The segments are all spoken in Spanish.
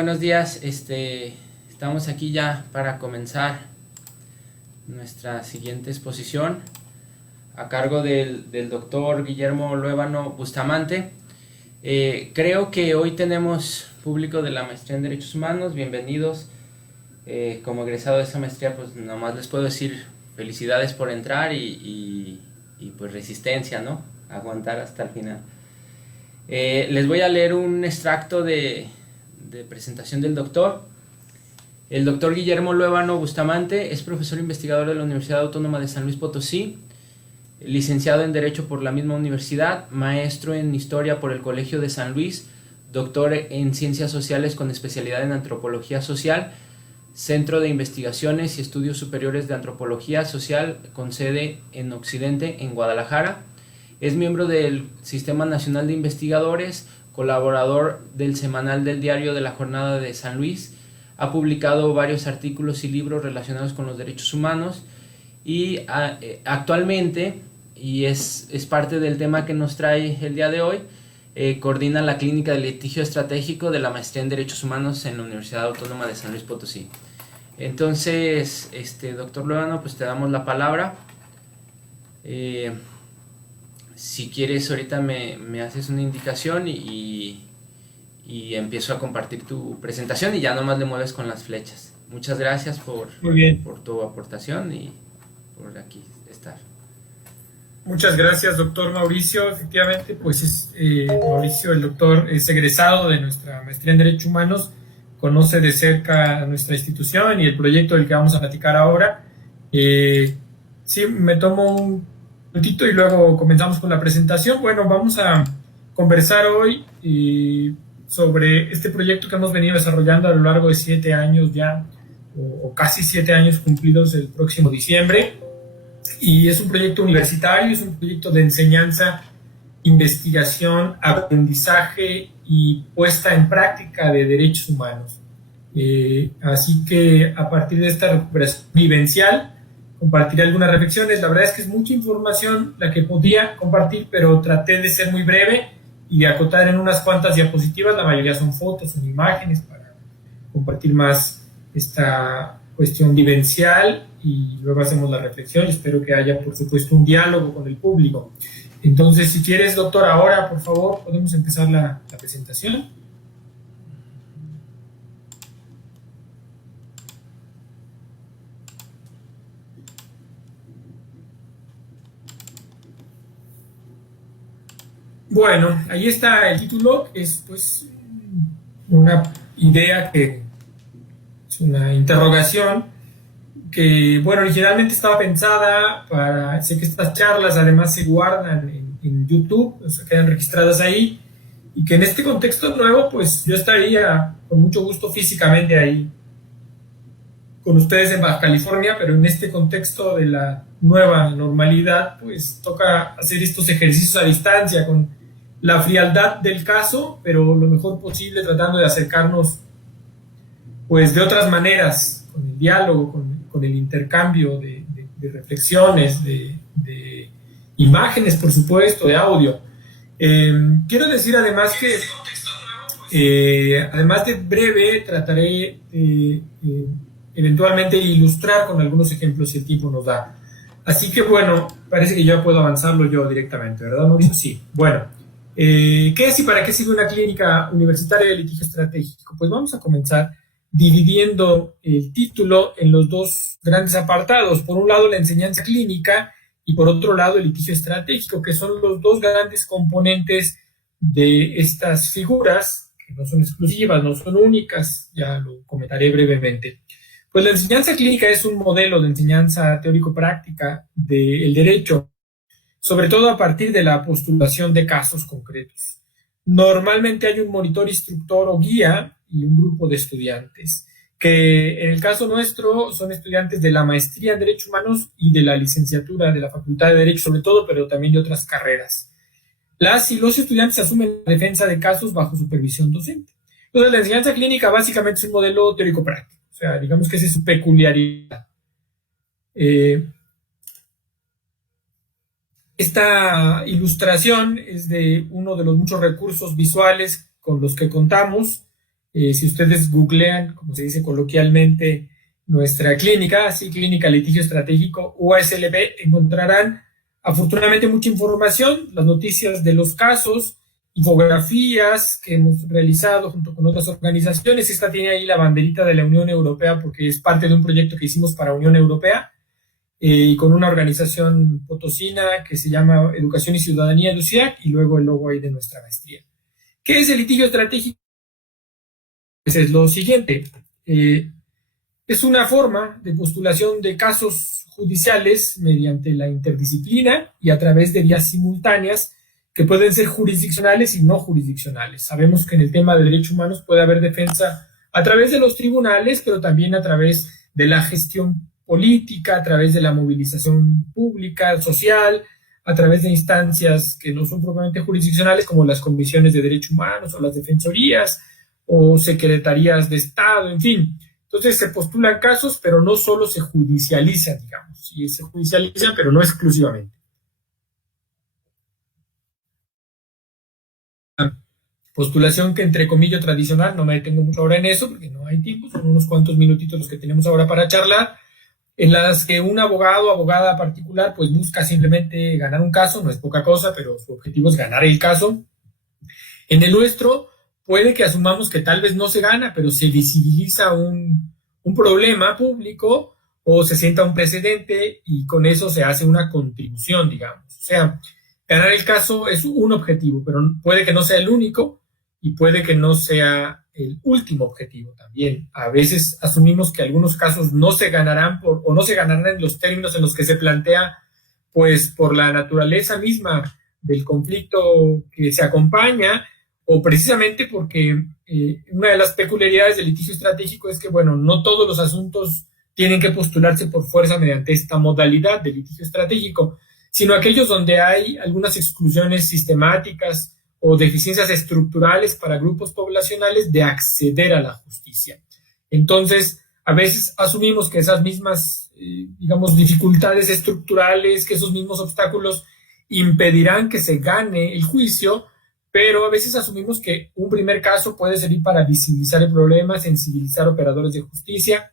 buenos días. Estamos aquí ya para comenzar nuestra siguiente exposición a cargo del doctor Guillermo Luébano Bustamante. Creo que hoy tenemos público de la maestría en Derechos Humanos. Bienvenidos. Como egresado de esa maestría, pues nomás les puedo decir felicidades por entrar y pues resistencia, ¿no? Aguantar hasta el final. Les voy a leer un extracto de presentación del doctor. El doctor Guillermo Luébano Bustamante es profesor investigador de la Universidad Autónoma de San Luis Potosí, licenciado en Derecho por la misma universidad, maestro en Historia por el Colegio de San Luis, doctor en Ciencias Sociales con especialidad en Antropología Social, Centro de Investigaciones y Estudios Superiores de Antropología Social con sede en Occidente, en Guadalajara. Es miembro del Sistema Nacional de Investigadores, colaborador del Semanal del Diario de la Jornada de San Luis, ha publicado varios artículos y libros relacionados con los derechos humanos y actualmente, y es parte del tema que nos trae el día de hoy, coordina la Clínica de Litigio Estratégico de la Maestría en Derechos Humanos en la Universidad Autónoma de San Luis Potosí. Entonces, doctor Luébano, pues te damos la palabra. Si quieres, ahorita me haces una indicación y empiezo a compartir tu presentación y ya nomás le mueves con las flechas. Muchas gracias Muy bien, por tu aportación y por aquí estar. muchas gracias, doctor Mauricio. Efectivamente, pues es Mauricio, el doctor, es egresado de nuestra maestría en Derechos Humanos, conoce de cerca nuestra institución y el proyecto del que vamos a platicar ahora. Sí, me tomo un minutito y luego comenzamos con la presentación. Bueno, vamos a conversar hoy sobre este proyecto que hemos venido desarrollando a lo largo de 7 años ya, o casi 7 años cumplidos el próximo diciembre. Y es un proyecto universitario, es un proyecto de enseñanza, investigación, aprendizaje y puesta en práctica de derechos humanos. Así que a partir de esta recuperación vivencial, compartiré algunas reflexiones. La verdad es que es mucha información la que podía compartir, pero traté de ser muy breve y de acotar en unas cuantas diapositivas. La mayoría son fotos, son imágenes para compartir más esta cuestión vivencial y luego hacemos la reflexión y espero que haya, por supuesto, un diálogo con el público. Entonces, si quieres, doctor, ahora, por favor, podemos empezar la presentación. Bueno, ahí está el título, es pues una idea que es una interrogación que, bueno, originalmente estaba pensada para, sé que estas charlas además se guardan en YouTube, o sea, quedan registradas ahí, y que en este contexto nuevo, pues yo estaría con mucho gusto físicamente ahí con ustedes en Baja California, pero en este contexto de la nueva normalidad, pues toca hacer estos ejercicios a distancia con la frialdad del caso, pero lo mejor posible tratando de acercarnos pues de otras maneras, con el diálogo, con el intercambio de reflexiones, de imágenes, por supuesto, de audio. Quiero decir además que, además de breve, trataré eventualmente ilustrar con algunos ejemplos si el tiempo nos da. Así que bueno, parece que ya puedo avanzarlo yo directamente, ¿verdad, Mauricio? Sí. Bueno, ¿qué es y para qué sirve una clínica universitaria de litigio estratégico? Pues vamos a comenzar dividiendo el título en los dos grandes apartados. Por un lado, la enseñanza clínica y por otro lado, el litigio estratégico, que son los dos grandes componentes de estas figuras, que no son exclusivas, no son únicas, ya lo comentaré brevemente. Pues la enseñanza clínica es un modelo de enseñanza teórico-práctica del derecho, sobre todo a partir de la postulación de casos concretos. Normalmente hay un monitor instructor o guía y un grupo de estudiantes, que en el caso nuestro son estudiantes de la maestría en Derechos Humanos y de la licenciatura de la Facultad de Derecho sobre todo, pero también de otras carreras. Las y los estudiantes asumen la defensa de casos bajo supervisión docente. Entonces, la enseñanza clínica básicamente es un modelo teórico-práctico, o sea, digamos que esa es su peculiaridad. Esta ilustración es de uno de los muchos recursos visuales con los que contamos. Si ustedes googlean, como se dice coloquialmente, nuestra clínica, sí, Clínica Litigio Estratégico UASLP, encontrarán afortunadamente mucha información, las noticias de los casos, infografías que hemos realizado junto con otras organizaciones. Esta tiene ahí la banderita de la Unión Europea porque es parte de un proyecto que hicimos para Unión Europea y con una organización potosina que se llama Educación y Ciudadanía de UCIAC, y luego el logo ahí de nuestra maestría. ¿Qué es el litigio estratégico? Pues es lo siguiente. Es una forma de postulación de casos judiciales mediante la interdisciplina y a través de vías simultáneas que pueden ser jurisdiccionales y no jurisdiccionales. Sabemos que en el tema de derechos humanos puede haber defensa a través de los tribunales, pero también a través de la gestión política, a través de la movilización pública, social, a través de instancias que no son propiamente jurisdiccionales, como las comisiones de derechos humanos o las defensorías o secretarías de Estado, en fin. Entonces se postulan casos, pero no solo se judicializan, digamos, sí se judicializan, pero no exclusivamente. Postulación que entre comillas tradicional, no me detengo mucho ahora en eso, porque no hay tiempo, son unos cuantos minutitos los que tenemos ahora para charlar, en las que un abogado o abogada particular pues busca simplemente ganar un caso, no es poca cosa, pero su objetivo es ganar el caso. En el nuestro puede que asumamos que tal vez no se gana, pero se visibiliza un problema público o se sienta un precedente y con eso se hace una contribución, digamos. O sea, ganar el caso es un objetivo, pero puede que no sea el único y puede que no sea el último objetivo también. A veces asumimos que algunos casos no se ganarán o no se ganarán en los términos en los que se plantea, pues por la naturaleza misma del conflicto que se acompaña, o precisamente porque una de las peculiaridades del litigio estratégico es que, bueno, no todos los asuntos tienen que postularse por fuerza mediante esta modalidad de litigio estratégico, sino aquellos donde hay algunas exclusiones sistemáticas o deficiencias estructurales para grupos poblacionales de acceder a la justicia. Entonces, a veces asumimos que esas mismas, digamos, dificultades estructurales, que esos mismos obstáculos impedirán que se gane el juicio, pero a veces asumimos que un primer caso puede servir para visibilizar el problema, sensibilizar operadores de justicia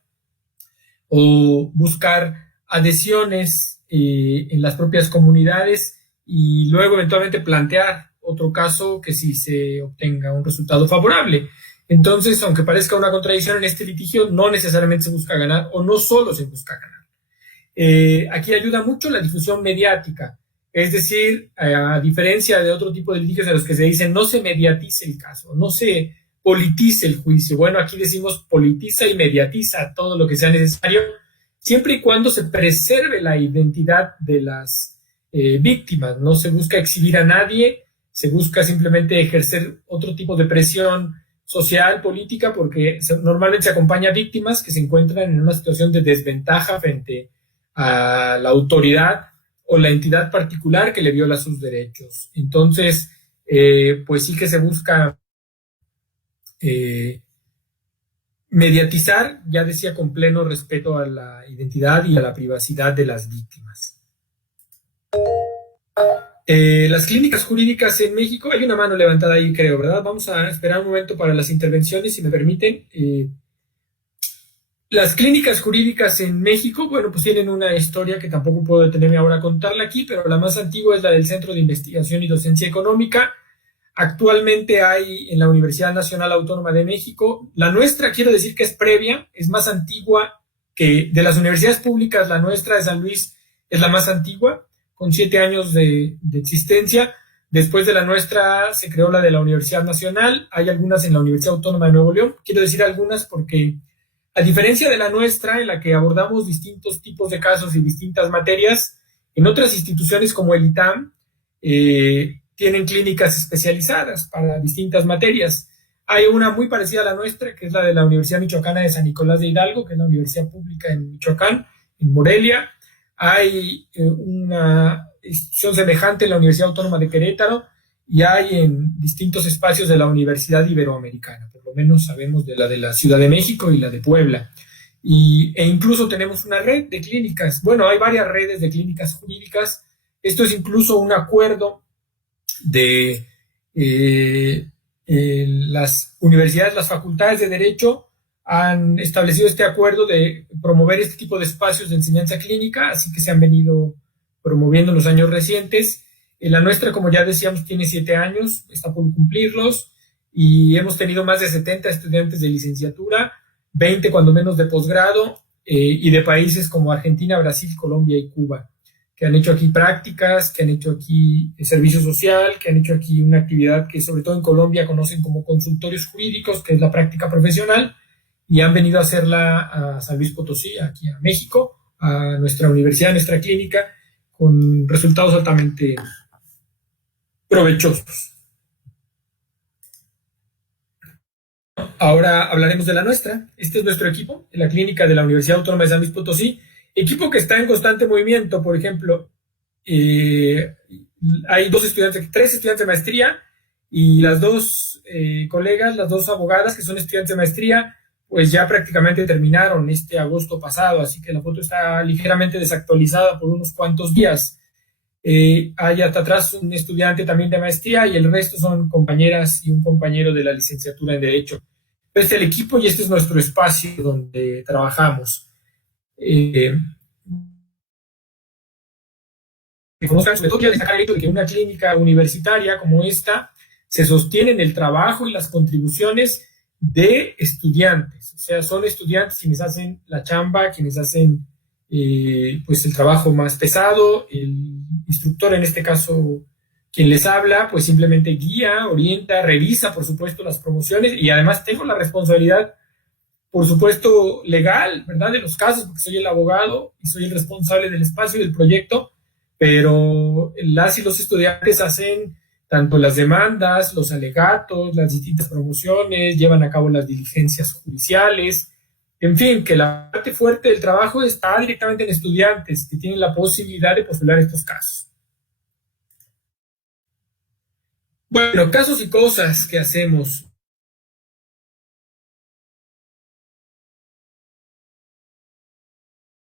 o buscar adhesiones en las propias comunidades y luego eventualmente plantear otro caso que sí se obtenga un resultado favorable. Entonces, aunque parezca una contradicción en este litigio, no necesariamente se busca ganar o no solo se busca ganar. Aquí ayuda mucho la difusión mediática, es decir, a diferencia de otro tipo de litigios en los que se dice no se mediatice el caso, no se politice el juicio. Bueno, aquí decimos politiza y mediatiza todo lo que sea necesario, siempre y cuando se preserve la identidad de las víctimas. No se busca exhibir a nadie, se busca simplemente ejercer otro tipo de presión social, política, porque normalmente se acompaña a víctimas que se encuentran en una situación de desventaja frente a la autoridad o la entidad particular que le viola sus derechos. Entonces, pues sí que se busca mediatizar, ya decía, con pleno respeto a la identidad y a la privacidad de las víctimas. Las clínicas jurídicas en México, hay una mano levantada ahí, creo, ¿verdad? Vamos a esperar un momento para las intervenciones, si me permiten. Las clínicas jurídicas en México, bueno, pues tienen una historia que tampoco puedo detenerme ahora a contarla aquí, pero la más antigua es la del Centro de Investigación y Docencia Económica. Actualmente hay en la Universidad Nacional Autónoma de México. La nuestra, quiero decir que es previa, es más antigua que de las universidades públicas. La nuestra de San Luis es la más antigua, con 7 años de existencia. Después de la nuestra se creó la de la Universidad Nacional. Hay algunas en la Universidad Autónoma de Nuevo León. Quiero decir algunas porque, a diferencia de la nuestra, en la que abordamos distintos tipos de casos y distintas materias, en otras instituciones como el ITAM, tienen clínicas especializadas para distintas materias. Hay una muy parecida a la nuestra, que es la de la Universidad Michoacana de San Nicolás de Hidalgo, que es la universidad pública en Michoacán, en Morelia. Hay una institución semejante en la Universidad Autónoma de Querétaro y hay en distintos espacios de la Universidad Iberoamericana. Por lo menos sabemos de la Ciudad de México y la de Puebla. E incluso tenemos una red de clínicas. Bueno, hay varias redes de clínicas jurídicas. Esto es incluso un acuerdo de las universidades, las facultades de Derecho han establecido este acuerdo de promover este tipo de espacios de enseñanza clínica, así que se han venido promoviendo en los años recientes. La nuestra, como ya decíamos, tiene 7 años, está por cumplirlos, y hemos tenido más de 70 estudiantes de licenciatura, 20 cuando menos de posgrado, y de países como Argentina, Brasil, Colombia y Cuba, que han hecho aquí prácticas, que han hecho aquí servicio social, que han hecho aquí una actividad que sobre todo en Colombia conocen como consultorios jurídicos, que es la práctica profesional, y han venido a hacerla a San Luis Potosí, aquí a México, a nuestra universidad, a nuestra clínica, con resultados altamente provechosos. Ahora hablaremos de la nuestra. Este es nuestro equipo, de la clínica de la Universidad Autónoma de San Luis Potosí, equipo que está en constante movimiento. Por ejemplo, hay 3 estudiantes de maestría, y las 2 colegas, las 2 abogadas que son estudiantes de maestría, pues ya prácticamente terminaron este agosto pasado, así que la foto está ligeramente desactualizada por unos cuantos días. Hay hasta atrás un estudiante también de maestría, y el resto son compañeras y un compañero de la licenciatura en Derecho. Este es el equipo y este es nuestro espacio donde trabajamos. Sobre todo quiero destacar el hecho de que una clínica universitaria como esta se sostiene en el trabajo y las contribuciones de estudiantes. O sea, son estudiantes quienes hacen la chamba, quienes hacen pues el trabajo más pesado. El instructor, en este caso quien les habla, pues simplemente guía, orienta, revisa por supuesto las promociones, y además tengo la responsabilidad, por supuesto, legal, ¿verdad?, de los casos, porque soy el abogado y soy el responsable del espacio y del proyecto, pero las y los estudiantes hacen tanto las demandas, los alegatos, las distintas promociones, llevan a cabo las diligencias judiciales. En fin, que la parte fuerte del trabajo está directamente en estudiantes que tienen la posibilidad de postular estos casos. Bueno, casos y cosas que hacemos.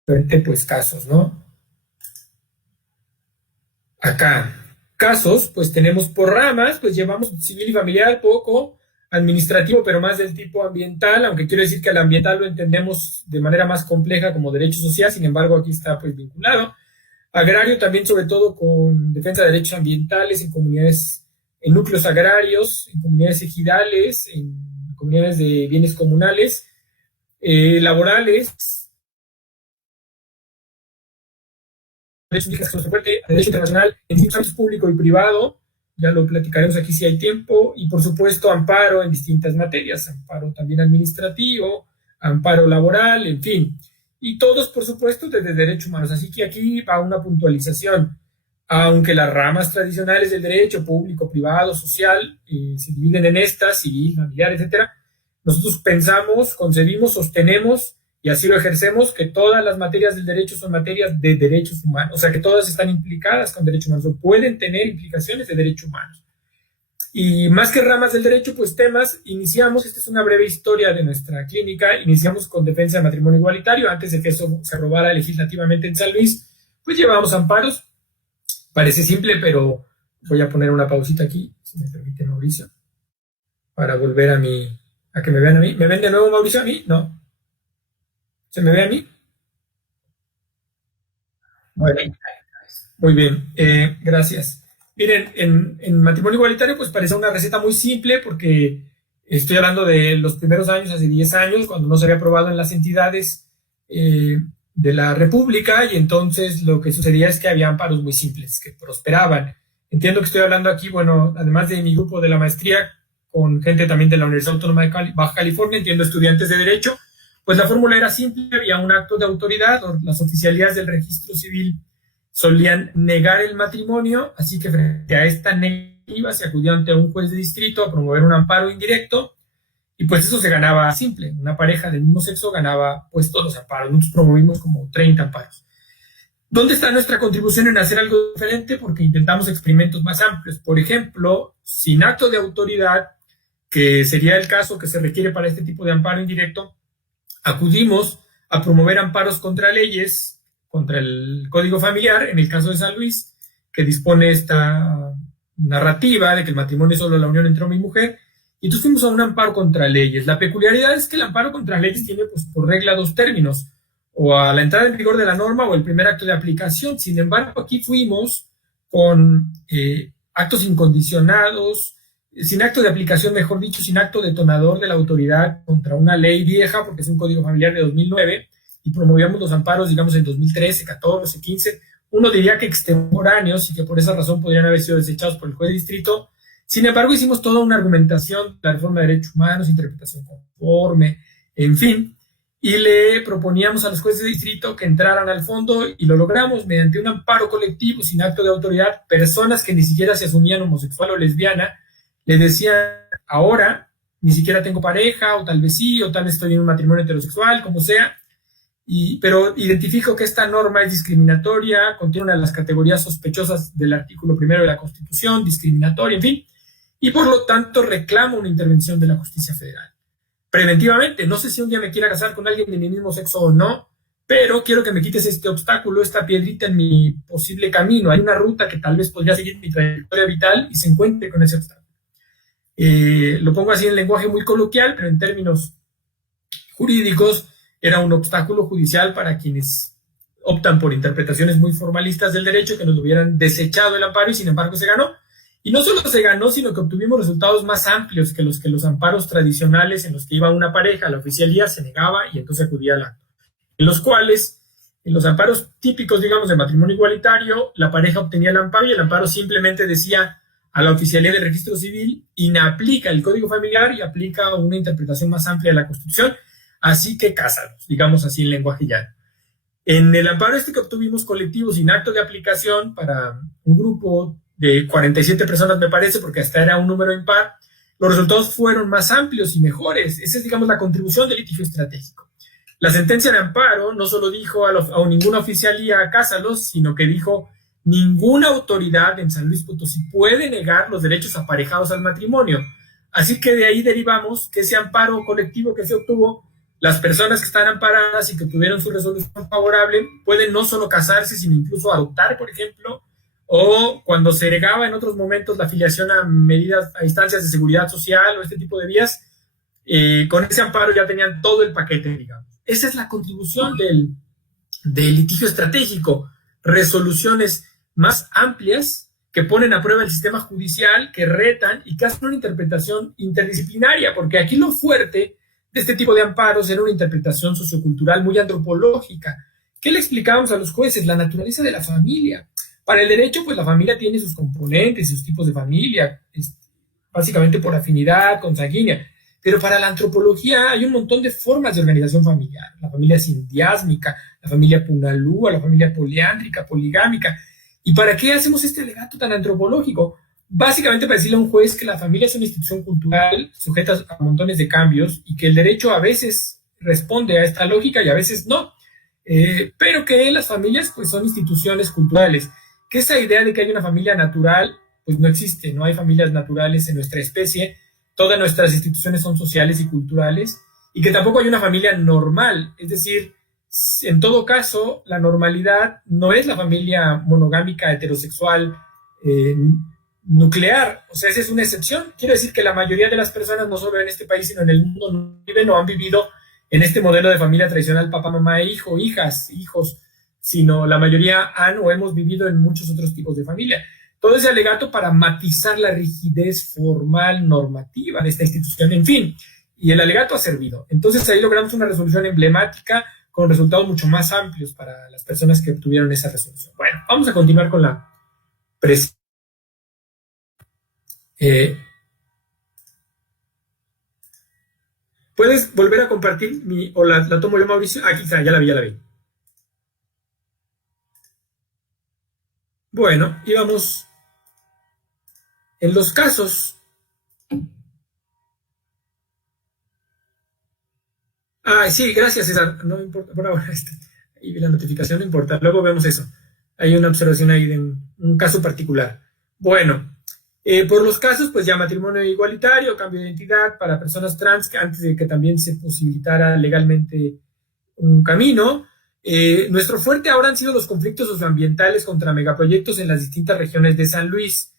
Pues casos, ¿no? Acá, casos, pues tenemos por ramas, pues llevamos civil y familiar, poco, administrativo, pero más del tipo ambiental, aunque quiero decir que al ambiental lo entendemos de manera más compleja como derecho social, sin embargo aquí está pues vinculado. Agrario también, sobre todo con defensa de derechos ambientales en comunidades, en núcleos agrarios, en comunidades ejidales, en comunidades de bienes comunales. Laborales, derecho internacional en distintos ámbitos público y privado, ya lo platicaremos aquí si hay tiempo, y por supuesto amparo en distintas materias, amparo también administrativo, amparo laboral, en fin, y todos por supuesto desde derechos humanos. Así que aquí va una puntualización. Aunque las ramas tradicionales del derecho público, privado, social, se dividen en estas, civil, familiar, etcétera, nosotros pensamos, concebimos, sostenemos y así lo ejercemos, que todas las materias del derecho son materias de derechos humanos, o sea que todas están implicadas con derechos humanos o pueden tener implicaciones de derechos humanos. Y más que ramas del derecho, pues temas, iniciamos, esta es una breve historia de nuestra clínica, iniciamos con defensa de matrimonio igualitario, antes de que eso se robara legislativamente en San Luis, pues llevábamos amparos. Parece simple, pero voy a poner una pausita aquí, si me permite, Mauricio, para volver a que me vean a mí. ¿Me ven de nuevo, Mauricio, a mí? No. ¿Se me ve a mí? Bueno, muy bien, gracias. Miren, en matrimonio igualitario, pues parece una receta muy simple, porque estoy hablando de los primeros años, hace 10 años, cuando no se había aprobado en las entidades de la República, y entonces lo que sucedía es que había amparos muy simples, que prosperaban. Entiendo que estoy hablando aquí, bueno, además de mi grupo de la maestría, con gente también de la Universidad Autónoma de Baja California, entiendo estudiantes de Derecho, pues la fórmula era simple, había un acto de autoridad, las oficialías del registro civil solían negar el matrimonio, así que frente a esta negativa se acudía ante un juez de distrito a promover un amparo indirecto, y pues eso se ganaba simple. Una pareja del mismo sexo ganaba pues todos los amparos. Nosotros promovimos como 30 amparos. ¿Dónde está nuestra contribución en hacer algo diferente? Porque intentamos experimentos más amplios. Por ejemplo, sin acto de autoridad, que sería el caso que se requiere para este tipo de amparo indirecto, acudimos a promover amparos contra leyes, contra el Código Familiar, en el caso de San Luis, que dispone esta narrativa de que el matrimonio es solo la unión entre hombre y mujer, Y entonces fuimos a un amparo contra leyes. La peculiaridad es que el amparo contra leyes tiene, pues, por regla dos términos, o a la entrada en vigor de la norma o el primer acto de aplicación. Sin embargo, aquí fuimos con actos incondicionados, sin acto de aplicación, mejor dicho, sin acto detonador de la autoridad contra una ley vieja, porque es un código familiar de 2009, y promovíamos los amparos, digamos, en 2013, 14, 15. Uno diría que extemporáneos y que por esa razón podrían haber sido desechados por el juez de distrito. Sin embargo, hicimos toda una argumentación, la reforma de derechos humanos, interpretación conforme, en fin, y le proponíamos a los jueces de distrito que entraran al fondo y lo logramos mediante un amparo colectivo sin acto de autoridad. Personas que ni siquiera se asumían homosexual o lesbiana le decían: ahora ni siquiera tengo pareja, o tal vez sí, o tal vez estoy en un matrimonio heterosexual, como sea, pero identifico que esta norma es discriminatoria, contiene una de las categorías sospechosas del artículo 1 de la Constitución, discriminatoria, en fin, y por lo tanto reclamo una intervención de la justicia federal. Preventivamente, no sé si un día me quiera casar con alguien de mi mismo sexo o no, pero quiero que me quites este obstáculo, esta piedrita en mi posible camino. Hay una ruta que tal vez podría seguir mi trayectoria vital y se encuentre con ese obstáculo. Lo pongo así en lenguaje muy coloquial, pero en términos jurídicos era un obstáculo judicial para quienes optan por interpretaciones muy formalistas del derecho, que nos hubieran desechado el amparo, y sin embargo se ganó. Y no solo se ganó, sino que obtuvimos resultados más amplios que los amparos tradicionales en los que iba una pareja, la oficialía se negaba y entonces acudía al acto. En los cuales, en los amparos típicos, digamos, de matrimonio igualitario, la pareja obtenía el amparo y el amparo simplemente decía a la oficialía del registro civil: inaplica el código familiar y aplica una interpretación más amplia de la Constitución, así que cásalos, digamos así en lenguaje llano. En el amparo que obtuvimos colectivo sin acto de aplicación para un grupo de 47 personas, me parece, porque hasta era un número impar, los resultados fueron más amplios y mejores. Esa es, digamos, la contribución del litigio estratégico. La sentencia de amparo no solo dijo a ninguna oficialía cásalos, sino que dijo: ninguna autoridad en San Luis Potosí puede negar los derechos aparejados al matrimonio. Así que de ahí derivamos que ese amparo colectivo que se obtuvo, las personas que están amparadas y que tuvieron su resolución favorable pueden no solo casarse, sino incluso adoptar, por ejemplo, o cuando se negaba en otros momentos la afiliación a medidas, a instancias de seguridad social o este tipo de vías, con ese amparo ya tenían todo el paquete, digamos. Esa es la contribución del litigio estratégico: resoluciones más amplias que ponen a prueba el sistema judicial, que retan y que hacen una interpretación interdisciplinaria, porque aquí lo fuerte de este tipo de amparos era una interpretación sociocultural muy antropológica. ¿Qué le explicábamos a los jueces? La naturaleza de la familia. Para el derecho, pues la familia tiene sus componentes, sus tipos de familia, básicamente por afinidad consanguínea. Pero para la antropología hay un montón de formas de organización familiar: la familia sindiásmica, la familia punalúa, la familia poliándrica, poligámica. ¿Y para qué hacemos este alegato tan antropológico? Básicamente para decirle a un juez que la familia es una institución cultural sujeta a montones de cambios y que el derecho a veces responde a esta lógica y a veces no, pero que las familias, pues, son instituciones culturales, que esa idea de que hay una familia natural, pues no existe. No hay familias naturales en nuestra especie. Todas nuestras instituciones son sociales y culturales, y que tampoco hay una familia normal. Es decir, en todo caso, la normalidad no es la familia monogámica, heterosexual, nuclear. O sea, esa es una excepción. Quiero decir que la mayoría de las personas, no solo en este país, sino en el mundo, no viven o han vivido en este modelo de familia tradicional: papá, mamá, hijo, hijas, hijos, sino la mayoría han o hemos vivido en muchos otros tipos de familia. Todo ese alegato para matizar la rigidez formal normativa de esta institución, en fin, y el alegato ha servido. Entonces ahí logramos una resolución emblemática con resultados mucho más amplios para las personas que obtuvieron esa resolución. Bueno, vamos a continuar con la presentación. ¿Puedes volver a compartir o la tomo yo, Mauricio? Aquí está, ya la vi. Bueno, íbamos en los casos. Sí, gracias, César. No importa, por ahora ahí vi la notificación, no importa. Luego vemos eso. Hay una observación ahí de un caso particular. Bueno, por los casos, pues ya matrimonio igualitario, cambio de identidad para personas trans, que antes de que también se posibilitara legalmente un camino. Nuestro fuerte ahora han sido los conflictos socioambientales contra megaproyectos en las distintas regiones de San Luis.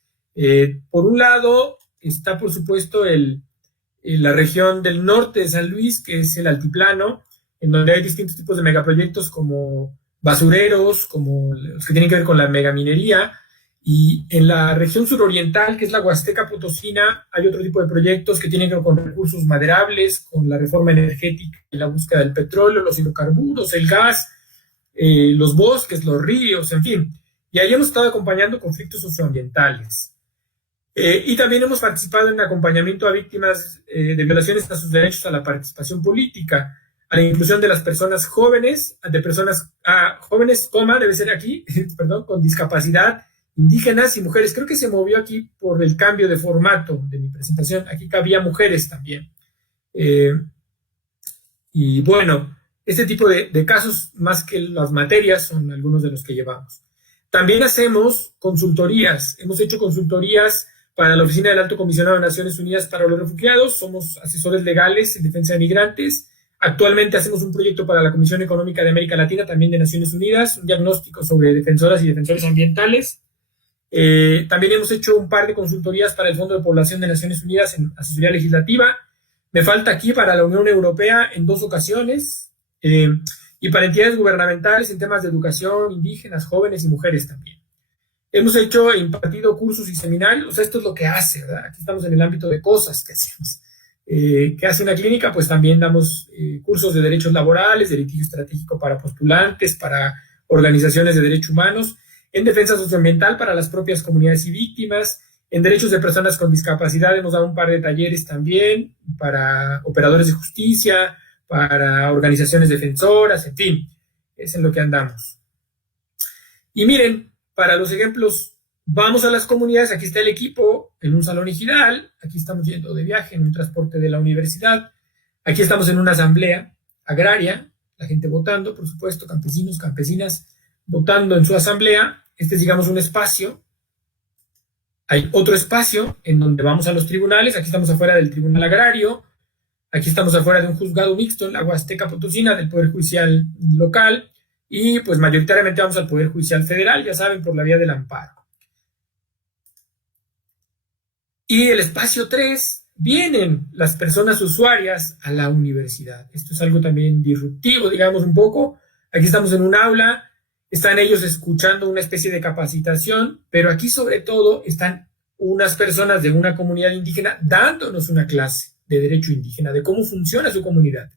Por un lado está, por supuesto, el la región del norte de San Luis, que es el altiplano, en donde hay distintos tipos de megaproyectos como basureros, como los que tienen que ver con la megaminería, y en la región suroriental, que es la Huasteca Potosina, hay otro tipo de proyectos que tienen que ver con recursos maderables, con la reforma energética y la búsqueda del petróleo, los hidrocarburos, el gas, los bosques, los ríos, en fin. Y ahí hemos estado acompañando conflictos socioambientales. Y también hemos participado en acompañamiento a víctimas de violaciones a sus derechos a la participación política, a la inclusión de las personas jóvenes, de personas jóvenes, debe ser aquí, perdón, con discapacidad, indígenas y mujeres. Creo que se movió aquí por el cambio de formato de mi presentación. Aquí cabía mujeres también. Y bueno, este tipo de casos, más que las materias, son algunos de los que llevamos. También hacemos consultorías. Hemos hecho consultorías para la Oficina del Alto Comisionado de Naciones Unidas para los Refugiados. Somos asesores legales en defensa de migrantes. Actualmente hacemos un proyecto para la Comisión Económica de América Latina, también de Naciones Unidas, un diagnóstico sobre defensoras y defensores ambientales. También hemos hecho un par de consultorías para el Fondo de Población de Naciones Unidas en asesoría legislativa. Me falta aquí para la Unión Europea en 2 ocasiones. Y para entidades gubernamentales en temas de educación, indígenas, jóvenes y mujeres también. Hemos hecho e impartido cursos y seminarios. O sea, esto es lo que hace, ¿verdad? Aquí estamos en el ámbito de cosas que hacemos. ¿Qué hace una clínica? Pues también damos cursos de derechos laborales, de litigio estratégico para postulantes, para organizaciones de derechos humanos, en defensa socioambiental para las propias comunidades y víctimas, en derechos de personas con discapacidad hemos dado un par de talleres también para operadores de justicia, para organizaciones defensoras, en fin, es en lo que andamos. Y miren, para los ejemplos, vamos a las comunidades, aquí está el equipo en un salón ejidal, aquí estamos yendo de viaje en un transporte de la universidad, aquí estamos en una asamblea agraria, la gente votando, por supuesto, campesinos, campesinas, votando en su asamblea. Este es, digamos, un espacio. Hay otro espacio en donde vamos a los tribunales. Aquí estamos afuera del Tribunal Agrario. Aquí estamos afuera de un juzgado mixto en la Huasteca Potosina del Poder Judicial local. Y pues mayoritariamente vamos al Poder Judicial Federal, ya saben, por la vía del amparo. Y el espacio 3, vienen las personas usuarias a la universidad. Esto es algo también disruptivo, digamos, un poco. Aquí estamos en un aula. Están ellos escuchando una especie de capacitación, pero aquí sobre todo están unas personas de una comunidad indígena dándonos una clase de derecho indígena, de cómo funciona su comunidad.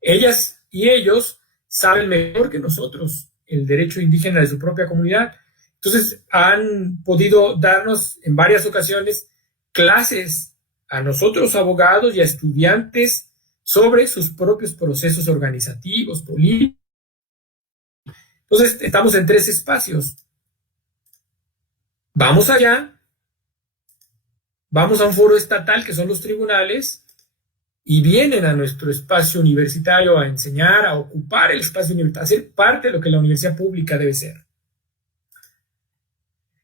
Ellas y ellos saben mejor que nosotros el derecho indígena de su propia comunidad. Entonces han podido darnos en varias ocasiones clases a nosotros abogados y a estudiantes sobre sus propios procesos organizativos, políticos. Entonces, estamos en 3 espacios. Vamos allá, vamos a un foro estatal, que son los tribunales, y vienen a nuestro espacio universitario a enseñar, a ocupar el espacio universitario, a ser parte de lo que la universidad pública debe ser.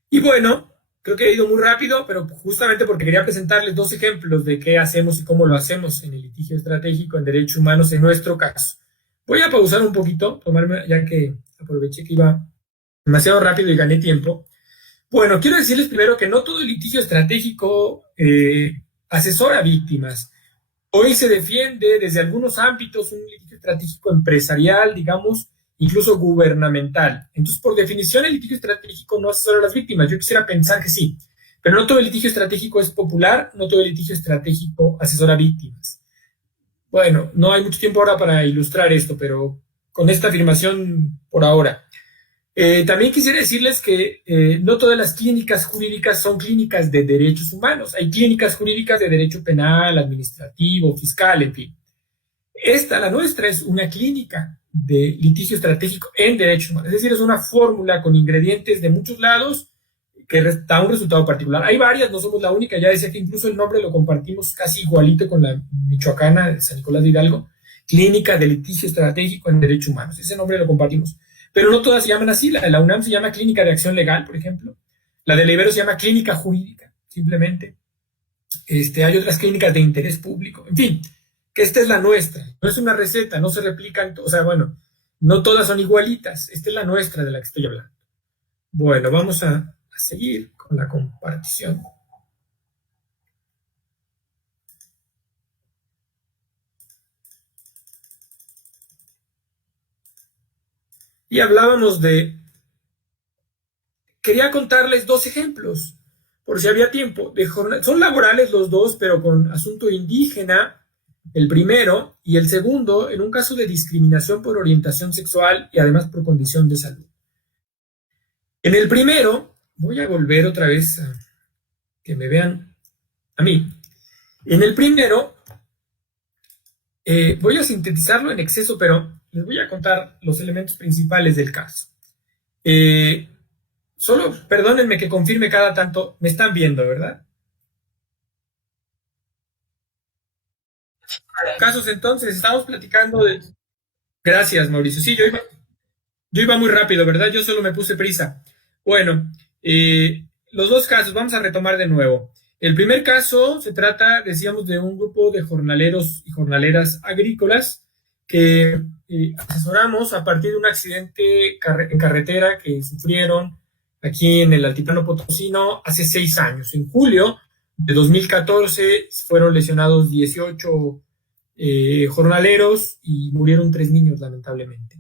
Y bueno, creo que he ido muy rápido, pero justamente porque quería presentarles 2 ejemplos de qué hacemos y cómo lo hacemos en el litigio estratégico en derechos humanos en nuestro caso. Voy a pausar un poquito, ya que aproveché que iba demasiado rápido y gané tiempo. Bueno, quiero decirles primero que no todo el litigio estratégico asesora a víctimas. Hoy se defiende desde algunos ámbitos un litigio estratégico empresarial, digamos, incluso gubernamental. Entonces, por definición, el litigio estratégico no asesora a las víctimas. Yo quisiera pensar que sí, pero no todo el litigio estratégico es popular, no todo el litigio estratégico asesora a víctimas. Bueno, no hay mucho tiempo ahora para ilustrar esto, pero con esta afirmación por ahora. También quisiera decirles que no todas las clínicas jurídicas son clínicas de derechos humanos. Hay clínicas jurídicas de derecho penal, administrativo, fiscal, en fin. La nuestra, es una clínica de litigio estratégico en derechos humanos. Es decir, es una fórmula con ingredientes de muchos lados que da un resultado particular. Hay varias, no somos la única. Ya decía que incluso el nombre lo compartimos casi igualito con la michoacana de San Nicolás de Hidalgo, Clínica de Litigio Estratégico en Derechos Humanos. Ese nombre lo compartimos. Pero no todas se llaman así. La de la UNAM se llama Clínica de Acción Legal, por ejemplo. La de la Ibero se llama Clínica Jurídica, simplemente. Hay otras clínicas de interés público. En fin, que esta es la nuestra. No es una receta, no se replican. O sea, bueno, no todas son igualitas. Esta es la nuestra de la que estoy hablando. Bueno, vamos a seguir con la compartición. y hablábamos de... Quería contarles dos ejemplos, por si había tiempo. Son laborales los dos, pero con asunto indígena, el primero, y el segundo, en un caso de discriminación por orientación sexual y además por condición de salud. En el primero, voy a volver otra vez a que me vean a mí. En el primero, voy a sintetizarlo en exceso, pero les voy a contar los elementos principales del caso. Solo perdónenme que confirme cada tanto, me están viendo, ¿verdad? Casos entonces, estamos platicando de... Gracias, Mauricio. Sí, yo iba muy rápido, ¿verdad? Yo solo me puse prisa. Bueno, los dos casos, vamos a retomar de nuevo. El primer caso se trata, decíamos, de un grupo de jornaleros y jornaleras agrícolas que asesoramos a partir de un accidente en carretera que sufrieron aquí en el Altiplano Potosino hace 6 años. En julio de 2014 fueron lesionados 18 jornaleros y murieron 3 niños, lamentablemente.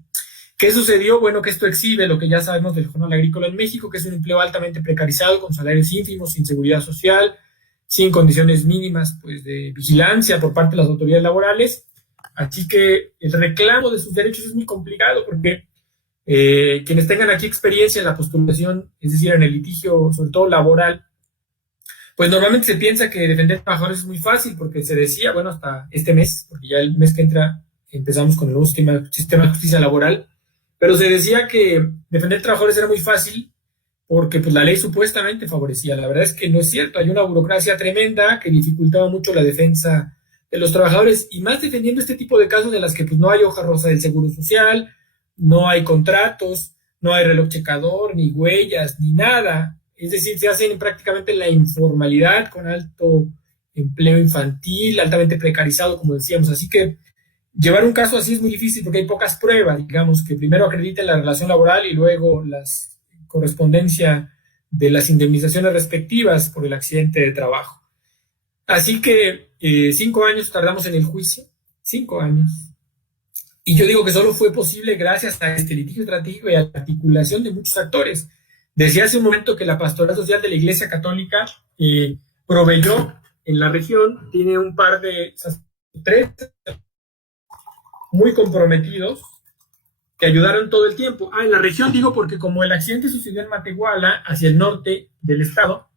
¿Qué sucedió? Bueno, que esto exhibe lo que ya sabemos del jornal agrícola en México, que es un empleo altamente precarizado, con salarios ínfimos, sin seguridad social, sin condiciones mínimas pues, de vigilancia por parte de las autoridades laborales. Así que el reclamo de sus derechos es muy complicado porque quienes tengan aquí experiencia en la postulación, es decir, en el litigio, sobre todo laboral, pues normalmente se piensa que defender trabajadores es muy fácil porque se decía, bueno, hasta este mes, porque ya el mes que entra empezamos con el nuevo sistema de justicia laboral, pero se decía que defender trabajadores era muy fácil porque pues, la ley supuestamente favorecía. La verdad es que no es cierto, hay una burocracia tremenda que dificultaba mucho la defensa de los trabajadores y más defendiendo este tipo de casos en las que pues, no hay hoja rosa del Seguro Social, no hay contratos, no hay reloj checador, ni huellas, ni nada. Es decir, se hacen prácticamente en la informalidad, con alto empleo infantil, altamente precarizado, como decíamos. Así que llevar un caso así es muy difícil porque hay pocas pruebas, digamos, que primero acrediten la relación laboral y luego la correspondencia de las indemnizaciones respectivas por el accidente de trabajo. Así que 5 años tardamos en el juicio, 5 años. Y yo digo que solo fue posible gracias a este litigio estratégico y a la articulación de muchos actores. Decía hace un momento que la Pastoral Social de la Iglesia Católica proveyó en la región, tiene un par de 3 muy comprometidos que ayudaron todo el tiempo. En la región digo porque como el accidente sucedió en Matehuala, hacia el norte del estado,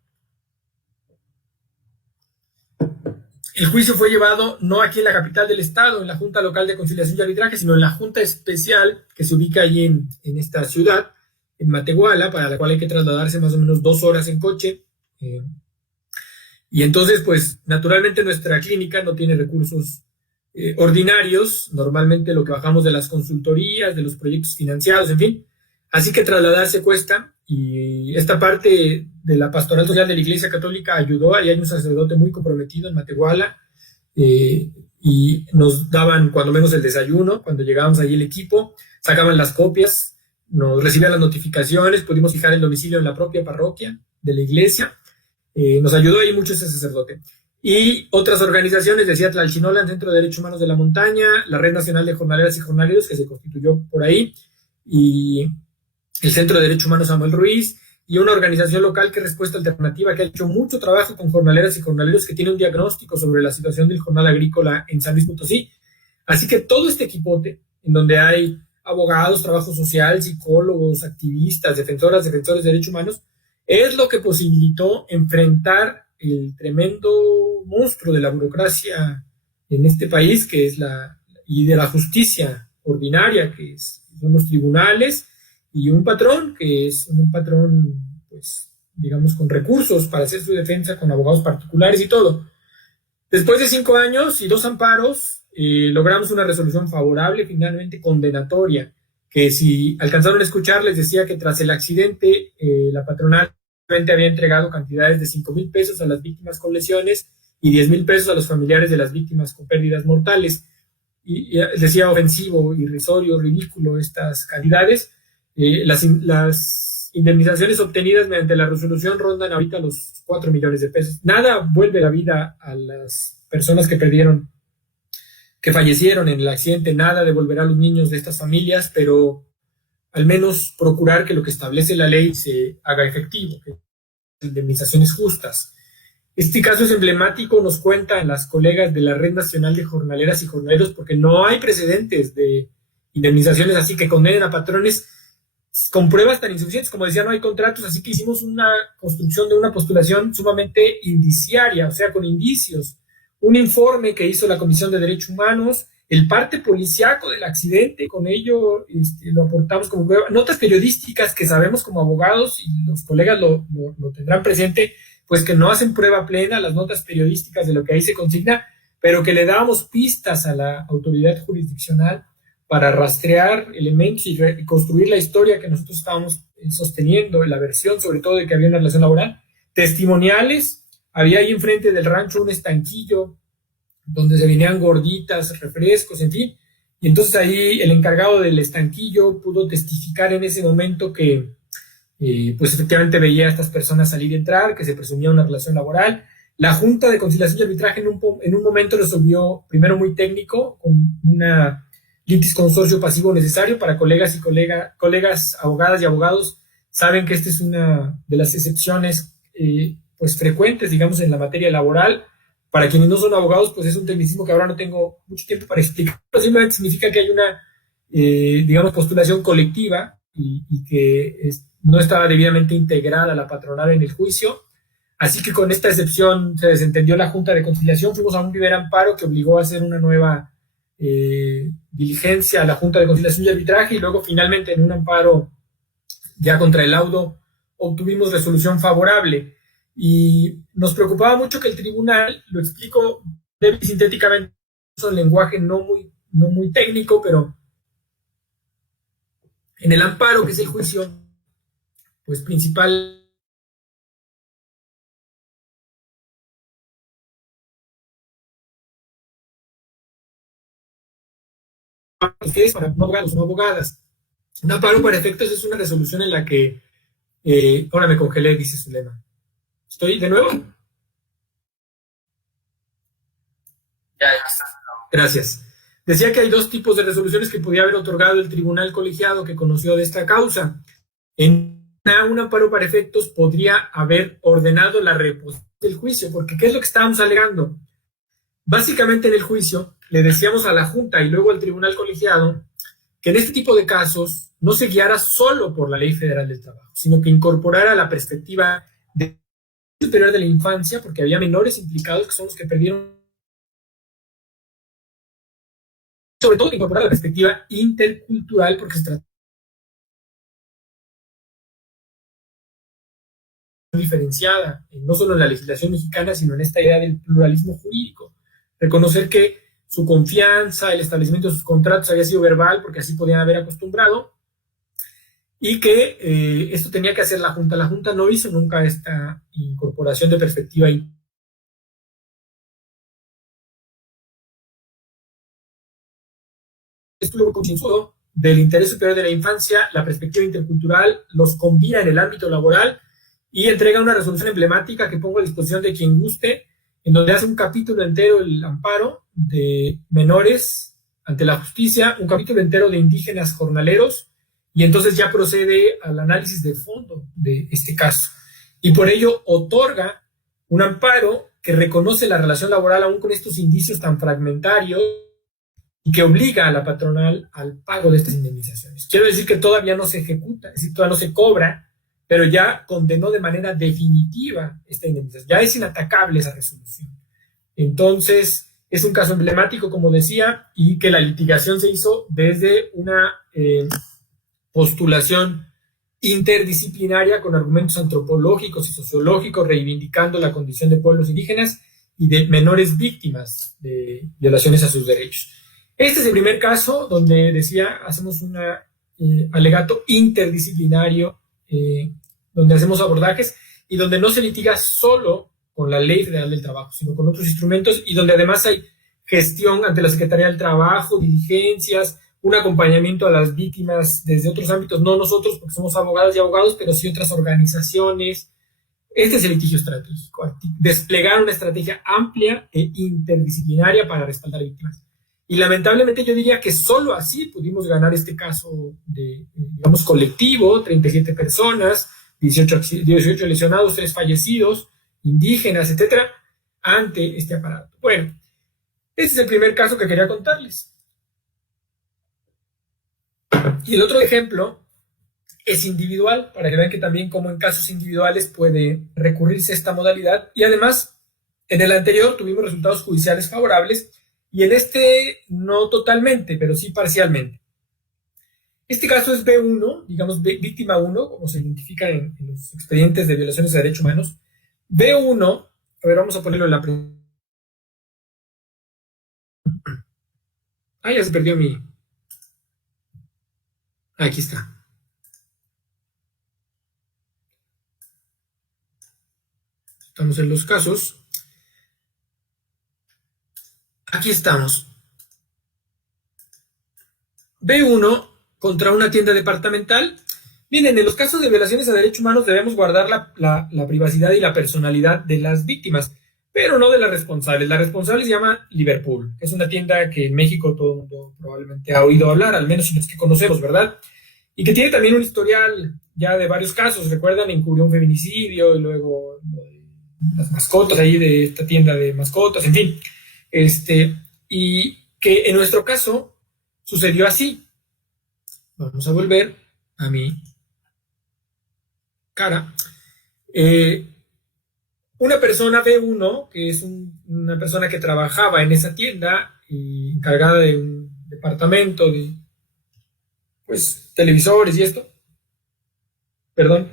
el juicio fue llevado no aquí en la capital del estado, en la Junta Local de Conciliación y Arbitraje, sino en la Junta Especial que se ubica allí en esta ciudad, en Matehuala, para la cual hay que trasladarse más o menos 2 horas en coche. Y entonces, pues, naturalmente nuestra clínica no tiene recursos ordinarios, normalmente lo que bajamos de las consultorías, de los proyectos financiados, en fin. Así que trasladarse cuesta, y esta parte de la Pastoral Social de la Iglesia Católica ayudó. Ahí hay un sacerdote muy comprometido en Matehuala, y nos daban cuando menos el desayuno, cuando llegábamos allí el equipo, sacaban las copias, nos recibían las notificaciones, pudimos fijar el domicilio en la propia parroquia de la iglesia. Nos ayudó ahí mucho ese sacerdote. Y otras organizaciones, decía Tlalchinolan, Centro de Derechos Humanos de la Montaña, la Red Nacional de Jornaleras y Jornaleros, que se constituyó por ahí, y el Centro de Derechos Humanos Samuel Ruiz, y una organización local que es Respuesta Alternativa, que ha hecho mucho trabajo con jornaleras y jornaleros, que tiene un diagnóstico sobre la situación del jornal agrícola en San Luis Potosí. Así que todo este equipote, en donde hay abogados, trabajo social, psicólogos, activistas, defensores de derechos humanos, es lo que posibilitó enfrentar el tremendo monstruo de la burocracia en este país, que es y de la justicia ordinaria, que son los tribunales, y un patrón, que es un patrón, pues, digamos, con recursos para hacer su defensa, con abogados particulares y todo. Después de 5 años y 2 amparos, logramos una resolución favorable, finalmente condenatoria, que si alcanzaron a escuchar, les decía que tras el accidente, la patronal había entregado cantidades de 5,000 pesos a las víctimas con lesiones y 10,000 pesos a los familiares de las víctimas con pérdidas mortales. Y decía ofensivo, irrisorio, ridículo estas cantidades. Las indemnizaciones obtenidas mediante la resolución rondan ahorita los 4 millones de pesos. Nada vuelve la vida a las personas que fallecieron en el accidente, nada devolverá a los niños de estas familias, pero al menos procurar que lo que establece la ley se haga efectivo, que indemnizaciones justas. Este caso es emblemático, nos cuentan las colegas de la Red Nacional de Jornaleras y Jornaleros, porque no hay precedentes de indemnizaciones así que condenen a patrones con pruebas tan insuficientes. Como decía, no hay contratos, así que hicimos una construcción de una postulación sumamente indiciaria, o sea, con indicios. Un informe que hizo la Comisión de Derechos Humanos, el parte policiaco del accidente, con ello lo aportamos como prueba, notas periodísticas que sabemos como abogados, y los colegas lo tendrán presente, pues que no hacen prueba plena, las notas periodísticas de lo que ahí se consigna, pero que le dábamos pistas a la autoridad jurisdiccional para rastrear elementos y construir la historia que nosotros estábamos sosteniendo, la versión sobre todo de que había una relación laboral. Testimoniales, había ahí enfrente del rancho un estanquillo donde se venían gorditas, refrescos, en fin, y entonces ahí el encargado del estanquillo pudo testificar en ese momento que pues efectivamente veía a estas personas salir y entrar, que se presumía una relación laboral. La Junta de Conciliación y Arbitraje en un momento resolvió, primero muy técnico, con una litis consorcio pasivo necesario para colegas y colegas abogadas y abogados, saben que esta es una de las excepciones pues frecuentes, digamos, en la materia laboral. Para quienes no son abogados, pues es un tecnicismo que ahora no tengo mucho tiempo para explicar, pero simplemente significa que hay una, digamos, postulación colectiva y que no estaba debidamente integrada la patronal en el juicio. Así que con esta excepción se desentendió la Junta de Conciliación, fuimos a un primer amparo que obligó a hacer una nueva diligencia a la Junta de Conciliación y Arbitraje, y luego finalmente en un amparo ya contra el laudo obtuvimos resolución favorable. Y nos preocupaba mucho que el tribunal, lo explico breve y sintéticamente, en lenguaje no muy técnico, pero en el amparo, que es el juicio pues principal para no abogados, no abogadas. Un amparo para efectos es una resolución en la que ahora me congelé, dice Zulema. ¿Estoy de nuevo? Ya está. Gracias. Decía que hay dos tipos de resoluciones que podía haber otorgado el tribunal colegiado que conoció de esta causa. En un amparo para efectos podría haber ordenado la reposición del juicio, porque ¿qué es lo que estábamos alegando? Básicamente en el juicio le decíamos a la Junta y luego al tribunal colegiado que en este tipo de casos no se guiara solo por la Ley Federal del Trabajo, sino que incorporara la perspectiva de superior de la infancia, porque había menores implicados que son los que perdieron, sobre todo incorporar la perspectiva intercultural, porque se trata diferenciada, no solo en la legislación mexicana, sino en esta idea del pluralismo jurídico. Reconocer que su confianza, el establecimiento de sus contratos había sido verbal, porque así podían haber acostumbrado, y que esto tenía que hacer la Junta. La Junta no hizo nunca esta incorporación de perspectiva. Estuvo concienzudo del interés superior de la infancia, la perspectiva intercultural, los combina en el ámbito laboral y entrega una resolución emblemática que pongo a disposición de quien guste, en donde hace un capítulo entero el amparo de menores ante la justicia, un capítulo entero de indígenas jornaleros, y entonces ya procede al análisis de fondo de este caso. Y por ello otorga un amparo que reconoce la relación laboral aún con estos indicios tan fragmentarios y que obliga a la patronal al pago de estas indemnizaciones. Quiero decir que todavía no se ejecuta, es decir, todavía no se cobra, pero ya condenó de manera definitiva esta indemnización. Ya es inatacable esa resolución. Entonces, es un caso emblemático, como decía, y que la litigación se hizo desde una postulación interdisciplinaria con argumentos antropológicos y sociológicos, reivindicando la condición de pueblos indígenas y de menores víctimas de violaciones a sus derechos. Este es el primer caso donde, decía, hacemos un alegato interdisciplinario, donde hacemos abordajes y donde no se litiga solo con la Ley Federal del Trabajo, sino con otros instrumentos, y donde además hay gestión ante la Secretaría del Trabajo, diligencias, un acompañamiento a las víctimas desde otros ámbitos, no nosotros porque somos abogadas y abogados, pero sí otras organizaciones. Este es el litigio estratégico, desplegar una estrategia amplia e interdisciplinaria para respaldar víctimas. Y lamentablemente yo diría que solo así pudimos ganar este caso de, digamos, colectivo, 37 personas, 18 lesionados, 3 fallecidos, indígenas, etcétera, ante este aparato. Bueno, ese es el primer caso que quería contarles. Y el otro ejemplo es individual, para que vean que también como en casos individuales puede recurrirse a esta modalidad. Y además, en el anterior tuvimos resultados judiciales favorables y en este no totalmente, pero sí parcialmente. Este caso es B1, digamos víctima 1, como se identifica en los expedientes de violaciones de derechos humanos. B1, a ver, vamos a ponerlo en la... Ah, ya se perdió mi... Aquí está. Estamos en los casos. Aquí estamos. B1 contra una tienda departamental. Miren, en los casos de violaciones a derechos humanos debemos guardar la privacidad y la personalidad de las víctimas, pero no de las responsables. La responsable se llama Liverpool. Es una tienda que en México todo el mundo probablemente ha oído hablar, al menos si los que conocemos, ¿verdad? Y que tiene también un historial ya de varios casos. Recuerdan, encubrió un feminicidio y luego las mascotas ahí de esta tienda de mascotas, en fin. Y que en nuestro caso sucedió así. Vamos a volver a mi cara. Una persona B1, que es una persona que trabajaba en esa tienda y encargada de un departamento de, pues, televisores y esto, perdón,